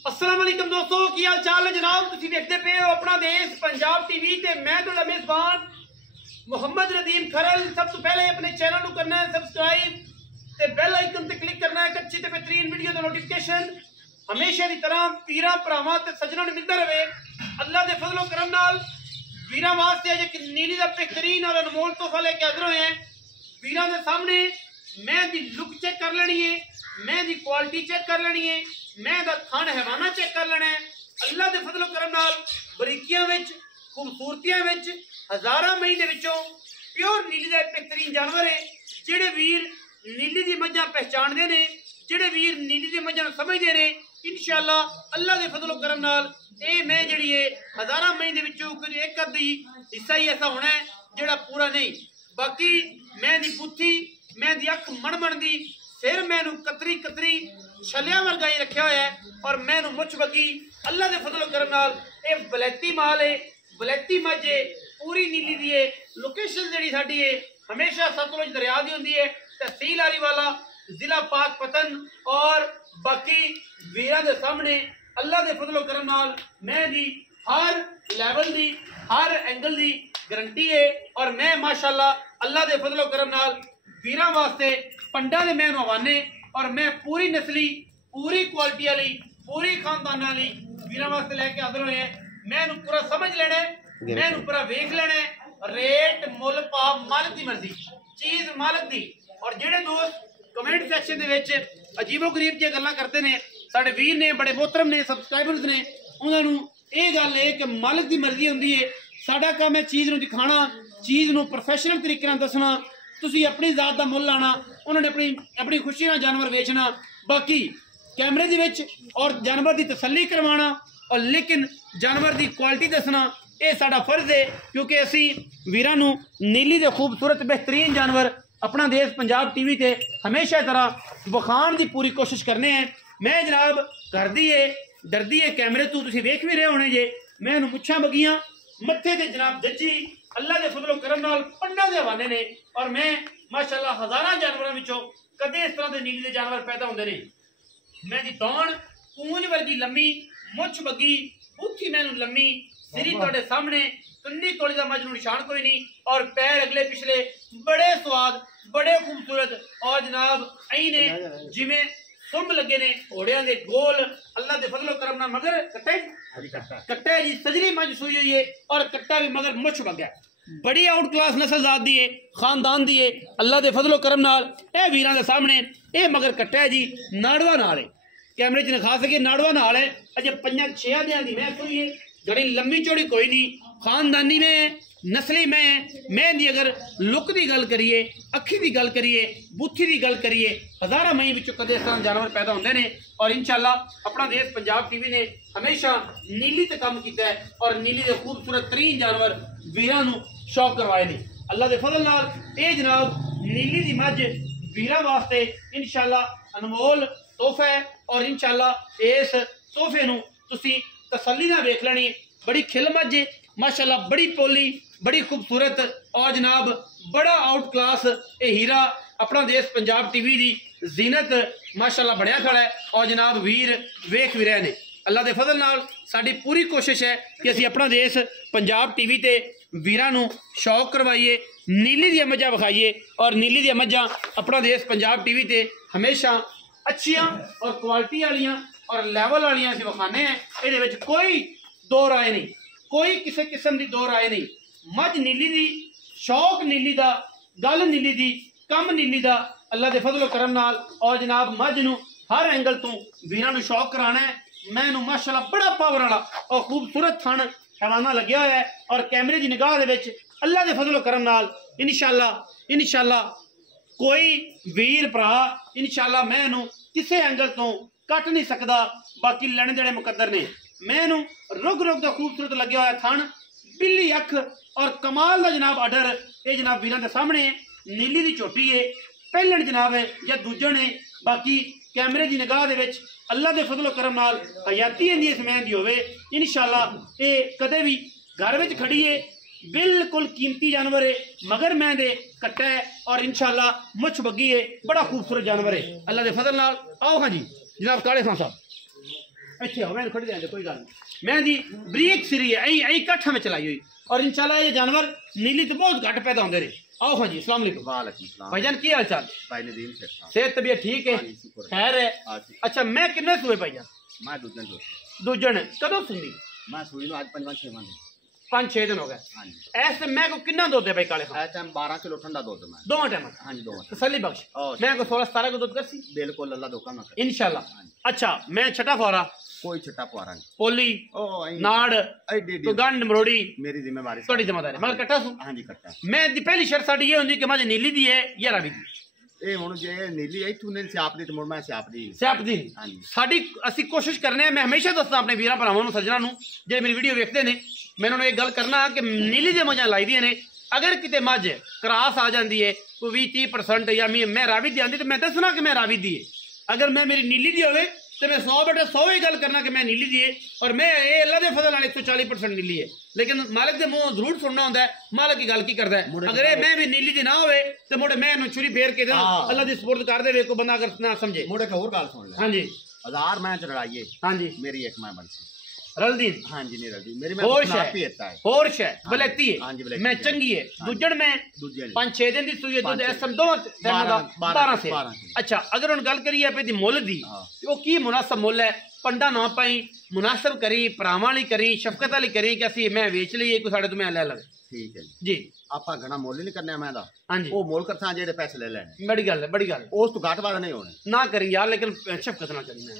अस्सलाम वालेकुम दोस्तों, की हाल चाल है जनाब। तुसी देखते पे हो अपना देश पंजाब टीवी ते मैं तुहाडा मेजबान मोहम्मद नदीम खरल। सब तो पहले अपने चैनल को करना है सब्सक्राइब ते बेल आइकन ते क्लिक करना है अच्छी ते बेहतरीन वीडियो दा नोटिफिकेशन हमेशा की तरह पीरा भरावां ते सज्जनां नूं मिलदा रहे। अल्लाह दे फजलो करम नाल वीरां वास्ते अज एक नीली दा बेहतरीन और अनमोल तोहफा लेके हाजिर होए हैं। वीरां दे सामने मैं दी लुक चेक कर लेनी है, मैं दी क्वालिटी चेक कर लेनी है, मैं दा खान हैवाना चेक कर लेना है। अल्लाह दे फजलो करम नाल बरीकियां विच खूबसूरतियां विच हज़ारां मई दे विचों प्योर नीली दा बेहतरीन जानवर है। जेड़े वीर नीली दी मझां पहचानदे ने, जेड़े वीर नीली दी मझां समझदे ने, इंशाअल्लाह अल्लाह दे फजलो करम नाल ए मैं जिहड़ी है हज़ारां मई दे विचों कुछ एक अद्धी हिस्सा ही ऐसा होना है जेड़ा पूरा नहीं। बाकी मैं दी पुत्थी, मैं दी अख मण दी, फिर मैनू कतरी कतरी छलिया वर्गा ही रखा हुआ है और मैनू मुछ बगी। अल्लाह के फजलो करम नाल ये बलैती माल है, बलैती मझ है, पूरी नीली दी है। लोकेशन जी साडी है हमेशा सतलुज दरिया दी होंदी है, तहसील आरीवाला, जिला पाक पतन। और बाकी वीरां दे सामने अल्लाह के फजलो करम नाल मैं दी हर लैवल दी हर एंगल दी गारंटी है। और मैं माशाअल्लाह अल्लाह के फजलो करम नाल वीरां वास्ते पंडा दे मैं हवाने और मैं पूरी नस्ली पूरी क्वालिटी वाली पूरी खानदान वाली वीरां वास्ते लैके हाजिर होए हैं। मैं पूरा समझ लेना है, मैं पूरा वेख लेना है, रेट मुल भाव मालिक की मर्जी, चीज मालिक दी। और जेडे दोस्त कमेंट सैक्शन दे विच अजीबो गरीब जी गल्लां करते ने, साडे वीर ने बड़े मोहतरम ने सबसक्राइबर्स ने, उन्हां नूं ये गल है कि मालिक की मर्जी होंदी है। साडा काम है चीज़ नूं दिखाना, चीज़ नूं प्रोफैशनल तरीके नाल दसना, तुसी अपनी जात का मुल लाना, उन्होंने अपनी अपनी खुशी नाल जानवर वेचना, बाकी कैमरे दे विच और जानवर की तसल्ली करवाना और लेकिन जानवर की क्वालिटी दसना ये साडा फर्ज है। क्योंकि असी वीरां नूं नीली दे खूबसूरत बेहतरीन जानवर अपना देश पंजाब टीवी ते हमेशा तरह विखाण की पूरी कोशिश करने हैं। मैं जनाब करदी है डरदी है कैमरे तो तुसी वेख भी रहे होने जे, मैं मुछां बगियां मत्थे ते जनाब दज्जी अल्लाह के फजलो करम नाल पंडा दे हवाले ने। और मैं माशाअल्लाह हज़ारां जानवरों विचों कदे इस तरह के नीली दे जानवर पैदा होंदे ने। मैं दी तौण कूंज वर्गी लम्मी, मुछ बगी, बुत्थी मैनू लम्मी, सिरी तुहाडे सामने, कंधी तोड़ी दा मजनू निशान कोई नहीं, और पैर अगले पिछले बड़े स्वाद बड़े खूबसूरत। और जनाब आई ने जिवें सुंभ लगे ने घोड़ियां दे गोल। अल्लाह के फजलो करम नाल मगर कट्टा जी सजरी मज सुई हुई है और कट्टा भी मगर मुछ बगया, बड़ी आउट क्लास नस्ल जात दी है, खानदान दी है। अल्लाह के फजलो करम नाल ए वीरां दे सामने ए मगर कट्टा जी नाड़वा नाल है, कैमरे च दिखा सके नाड़वा नाल है, अजे 5-6 दिनां दी मैं सुई है, जड़ी लम्मी चौड़ी कोई नहीं, खानदानी में नस्ली मैं दी अगर लुक की गल करिए, अखी की गल करिए, बुत्थी की गल करिए, हज़ारां मई विचों कदे इस तरह जानवर पैदा होंदे ने। और इंशाअल्लाह अपना देश पंजाब टीवी ने हमेशा नीली ते काम किया है और नीली के खूबसूरत तरीन जानवर वीरां नूं शौक करवाए ने। अल्लाह के फजल नाल ये जनाब नीली दी मझ वीरां वास्ते इंशाअल्लाह अनमोल तोहफा है। और इंशाअल्लाह इस तोहफे नूं तुसीं तसल्ली नाल वेख लैणी, बड़ी खिल मझ है माशाअल्लाह, बड़ी पोली, बड़ी खूबसूरत और जनाब बड़ा आउट क्लास ये हीरा अपना देश पंजाब टीवी की जीनत माशाअल्लाह बढ़िया खड़ा है। और जनाब वीर वेख भी रहे ने। अल्लाह के फजल नाल साडी पूरी कोशिश है कि असी अपना देश पंजाब टीवी ते वीरां नूं शौक करवाइए, नीली दी मझां विखाइए और नीली दी मझां अपना देश पंजाब टीवी ते हमेशा अच्छियां और क्वालिटी वालियां और लैवल वालियां असीं विखाने हैं। इहदे विच कोई दो राय नहीं, कोई किसी किस्म की दो राय नहीं। मझ नीली दी, शौक नीली दा, गल नीली दी, कम नीली दा। अल्लाह के फजलो करम नाल और जनाब मझ नूं हर एंगल तो वीरां नूं शौक कराना है। मैं माशाअल्लाह बड़ा पावर वाला और खूबसूरत थण हैवाना लग्या होया है और कैमरे की निगाह दे विच अल्लाह के फजलो करम नाल इंशाअल्लाह कोई वीर भरा इंशाअल्लाह मैं किसी एंगल तो कट नहीं सकता। बाकी लेने देने मुकद्दर ने। मैं रुग का खूबसूरत लगे हुआ थन, बिल्ली अख और कमाल का जनाब आर्डर ये जनाब वीरां दे सामने नीली दी चोटी है, पहलन जनाब है या दूजन है। बाकी कैमरे की निगाह दे विच अल्लाह के फजलो करम नाल हयाती इस मैन दी होवे इंशाअल्लाह ये कदे भी घर विच खड़ी है, बिल्कुल कीमती जानवर है, मगर मैं दे कट्टा है और इंशाअल्लाह मुछ बगी है, बड़ा खूबसूरत जानवर है अल्लाह के फजल नाल। आओ हाँ जी जनाब काले खान साहब। अच्छे हो मैं खड़ी जाए कोई गल नहीं मैं जी बरीक सिरी है ऐ कट्ठा में चलाई हुई और इंशाल्लाह ये जानवर नीली तो बहुत घट पैदा होंगे रहे। आओ हाँ जी अस्सलाम वालेकुम। वालेकुम सलाम भाईजान की हाल चाल? भाई नदीम शेख साहब सेहत तबीयत ठीक है? खैर है। अच्छा मैं किन्ने सूए भाईजान? मैं दूजन दूजन कदों सुनी? मैं सुई नु आज 5-6 दिन 5-6 दिन हो गए। हां जी ऐसे मैं को कितना दूध है भाई काले का? टाइम 12 किलो ठंडा दूध मैं दोवां टाइम। हां जी दोवां तसल्ली बख्श मैं को 16-17 को दूध करसी बिल्कुल अल्लाह धोखा ना करे इंशाल्लाह। अच्छा मैं छठा फौरा कोई छटा पुआरा नहीं पोली ओ नाड़ एडी तो गंड मरोड़ी मेरी जिम्मेदारी थोड़ी जिम्मेदारी मतलब कट्टा सु। हां जी कट्टा मैं दी पहली शर्त साडी ये हुंदी कि मज नीली दी है या रावी दी ਇਹ ਹੁਣ ਜੇ ਨੀਲੀ ਇਥੋਂ ਨੇ ਸਿਆਪ ਦੀ ਤੇ ਮੁੜ ਮੈਂ ਸਿਆਪ ਦੀ ਸਿਆਪ ਦੀ ਹਾਂਜੀ ਸਾਡੀ ਅਸੀਂ ਕੋਸ਼ਿਸ਼ ਕਰਨੇ ਆ। ਮੈਂ ਹਮੇਸ਼ਾ ਦੱਸਦਾ ਆਪਣੇ ਵੀਰਾਂ ਭਰਾਵਾਂ ਨੂੰ ਸੱਜਣਾ ਨੂੰ ਜਿਹੜੇ ਮੇਰੀ ਵੀਡੀਓ ਵੇਖਦੇ ਨੇ ਮੈਂ ਉਹਨਾਂ ਨੂੰ ਇਹ ਗੱਲ ਕਰਨਾ ਕਿ ਨੀਲੀ ਦੀਆਂ ਮੱਝਾਂ ਲਾਈਦੀਆਂ ਨੇ ਅਗਰ ਕਿਤੇ ਮੱਝ ਕਰਾਸ ਆ ਜਾਂਦੀ ਹੈ ਕੋਈ 20-30% ਜਾਂ ਮੈਂ ਰਾਵੀ ਦੀ ਆਂਦੀ ਤੇ ਮੈਂ ਦੱਸਣਾ ਕਿ ਮੈਂ ਰਾਵੀ ਦੀ ਹੈ। अगर मैं मेरी नीली दी होवे तो मैं 100/100 ही गल करना कि मैं नीली दी है और मैं ये अल्लाह दे फजल नाल 140% नीली है। लेकिन मालिक दे मुंह जरूर सुनना होंदा है मालिक की गल की करदा है। अगर ये मैं भी नीली दी ना होवे तो मुड़े मैं नु छुरी फेर के अल्लाह दी सुपुर्द कर देवे को बंदा अगर ना समझे। मुड़े एक और गल सुन ले। हां जी 1000 मैं चढ़ाइए। हां जी मेरी एक मैं बनसी रलदी। हां जी नहीं रलदी मेरी मैं अपना ही है होर शे बलैती है। हां जी मैं चंगी है दूजड़ में 5-6 दिन दी सुई है दूध ऐसा दो टाइम दा 12 से। अच्छा अगर हुन गल करिए पे दी मुल दी तो की मुनासिब मुल है पंडा ना पाई मुनासिब करी भरावां वाली करी शफकत वाली करी कि असि मैं बेच लईए कोई साडे तो मैं ले लवे। ठीक है जी ਆਪਾਂ ਘਣਾ ਮੁੱਲ ਨਹੀਂ ਕਰਨਾ ਮੈਂ ਦਾ। ਹਾਂਜੀ ਉਹ ਮੁੱਲ ਕਰਥਾਂ ਜਿਹੜੇ ਪੈਸੇ ਲੈ ਲੈਣੇ ਬੜੀ ਗੱਲ ਹੈ ਬੜੀ ਗੱਲ ਉਸ ਤੋਂ ਘੱਟ ਵਾਦਾ ਨਹੀਂ ਹੋਣੇ ਨਾ ਕਰੀ ਯਾਰ ਲੇਕਿਨ ਸ਼ਫਕਤ ਨਾਲ ਕਰੀ ਮੈਂ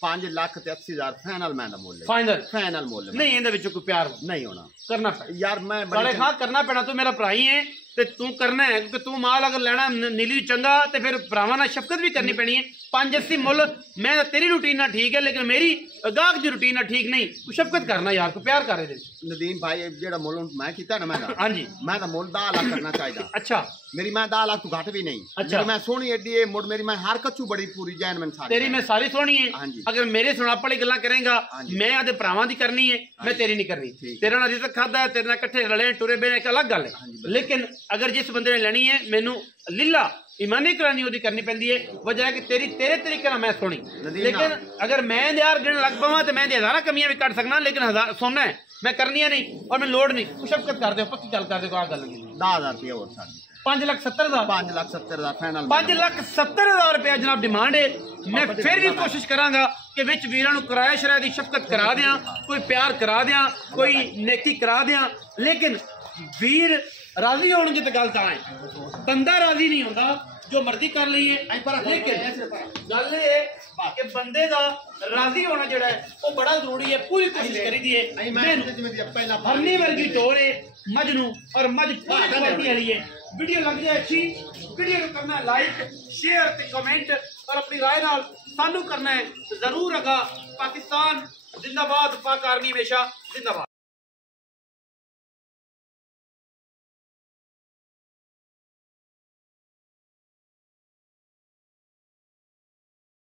5,80,000 फाइनल मैं दा मुल्ल फाइनल मुल्ल नहीं ਇਹਦੇ ਵਿੱਚ ਕੋਈ ਪਿਆਰ नहीं होना करना पे यार मैं बड़े खां करना पैना तू मेरा भरा ही है ते तू करना है क्योंकि तू माल अगर लेना नीली चंगा ते फिर भरावां नाल शफकत भी करनी पैनी है। 580 मुल मैं तेरी रूटीन ना ठीक है लेकिन मेरी गाहक दी रूटीन ना ठीक नहीं तू शफकत करना यार तू प्यार कर दे। नदीम भाई जेड़ा मुल मैं कीता ना मैं हां जी मैं दा मुल 10 लाख करना चाहिदा। अच्छा मेरी मैं 10 लाख तू घट भी नहीं। अच्छा मैं सोहनी एडी है मुड़ मेरी मैं हर कच्चू बड़ी पूरी जैन मन सारी तेरी मैं सारी सोहनी है। अगर मेरे सुनाप वाली गल्ला करेगा मैं आदे भरावां दी करनी है मैं तेरी नहीं करनी। तेरे नाल रिज़्क खादा है तेरे नाल इकट्ठे रले टुरे बे एक अलग गल है लेकिन अगर जिस बंदे ने लेनी है मैनू लीला ईमानी करानी ओदी करनी पैंदी है। वजह है कि तेरे तरीके नाल मैं सोनी लेकिन अगर मैं यार गिन लग पवां तो मैं हज़ारा कमियां भी कट सकना लेकिन हजार सोना है मैं करनी है नहीं और मैं लोड नहीं शफकत कर दे पक्की गल कर दे आ गल 10,000 रुपये और साडी 5,70,000 5,70,000 फाइनल 5,70,000 रुपया जनाब डिमांड है। मैं फिर भी कोशिश करांगा कि विच वीरां नूं किराया शराया दी शफकत करा दियां कोई प्यार करा दियां कोई नेकी करा दियां लेकिन वीर राजी होणगे तो गल तां है बंदा राजी नहीं होंदा जो मर्जी कर लईए लेकिन गल ये कि बंदे दा राजी होना जेड़ा है वो बड़ा जरूरी है। पूरी कोशिश करी दी है हरनी वर्गी टोर है मझ नूं और मझ पूरी क्वालिटी वाली है। वीडियो लग जाए अच्छी वीडियो को करना है लाइक शेयर ते कमेंट और अपनी राय नाल सानू करना है जरूर। अगा पाकिस्तान जिंदाबाद पाक आर्मी हमेशा जिंदाबाद।